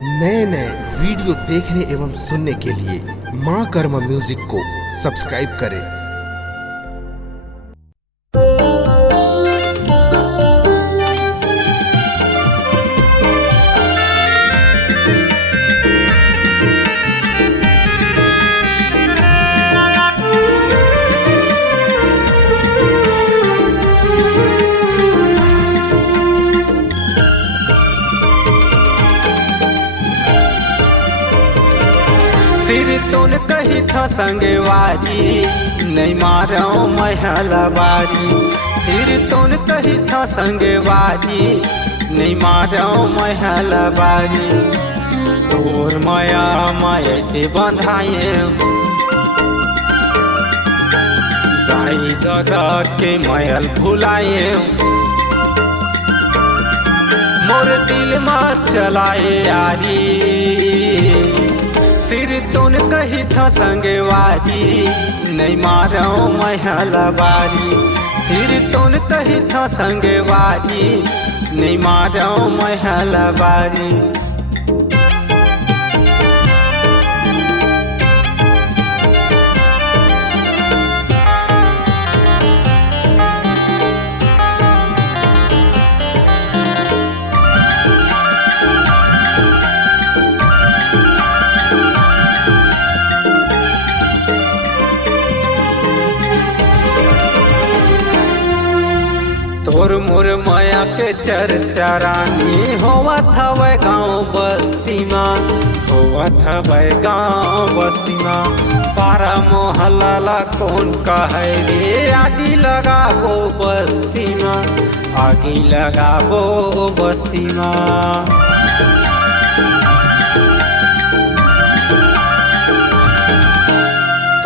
नए नए वीडियो देखने एवं सुनने के लिए माँ कर्मा म्यूजिक को सब्सक्राइब करें। सिर तुन कही था संगवारी नहीं मारो महलबारी। सिर तुन कही था संगवारी नहीं मारो महलबारी। तोर माया माया से बंधाए जाई दादा के महल भुलाए। मोर दिल में चलाए यारी सिर तुन कही था संगवारी नहीं मारो महलबारी। सिर तुन कही था संगवारी नहीं मारो महलबारी। तोर मोर माया के चर्चा रानी होवा था वह गाँव बस्ती में, होवा था वह गाँव बस्ती में। पारा मोहल्ला कौन कहे रे आगी लगाबो बस्ती में, आगी लगाबो बस्ती में।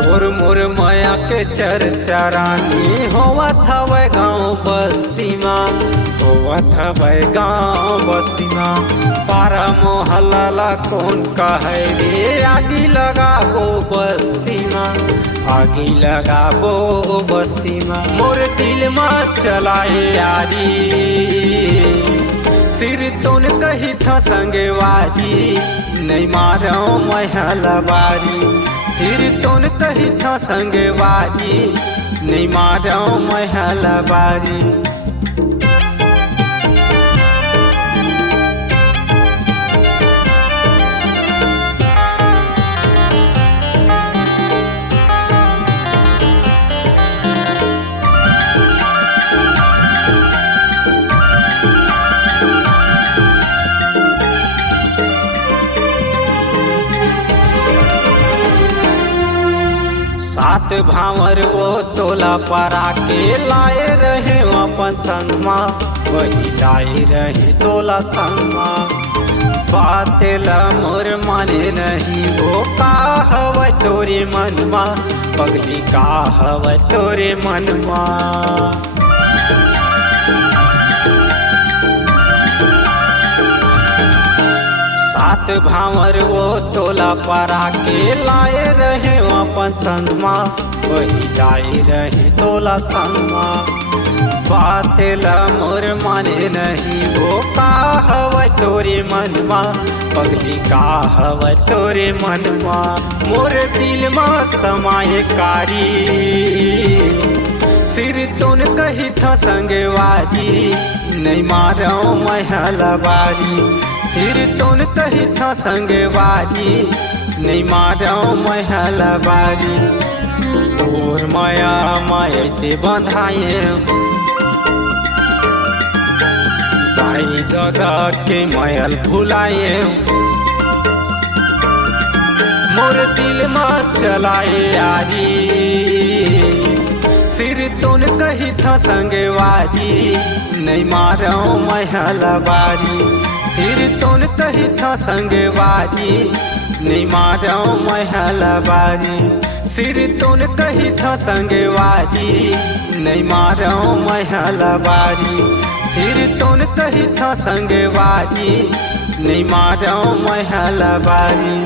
तोर मोर माया के चर्चा रानी होवा था वह गाँव बस्ती में, होवा था वह गाँव बस्ती में। पारा मोहल्ला कौन कहे रे आगी लगाबो बस्ती में, आगी लगाबो बस्ती में। मोर दिल में चलाए यारी सिर तुन कही था संगवारी नहीं मारो महलबारी। सिर तुन कही था संगवारी नहीं मारो महलबारी। सात भावर वो तोला परा के लाए रहे अपन संगमा, वही लाए रहे तोला संगमा। बातेला मोर माने नहीं वो का हवा तोरे मनमा, पगली का हवा तोरे मनमा। सात भावर वो तोला परा के लाए रहे अपन संगमा, वही लाए रहे तोला संगमा। बातेला मोर माने नहीं वो का हवा तोरे मनमा, पगली का हवा तोरे मनमा। मोर दिल में समाये कारी सिर तुन कही था संगवारी नहीं मारो महलबारी। सिर तुन कही था संगवारी नहीं मारो महलबारी। तोर माया माया से बंधाए जाई दादा के महल भुलाए। मोर दिल में चलाए यारी सिर तुन कही था संगवारी नहीं मारो महलबारी। सिर तुन कही था संगवारी नहीं मारो महलबारी। सिर तुन कही था संगवारी नहीं मारो महलबारी। सिर तुन कही था संगवारी नहीं मारो महलबारी।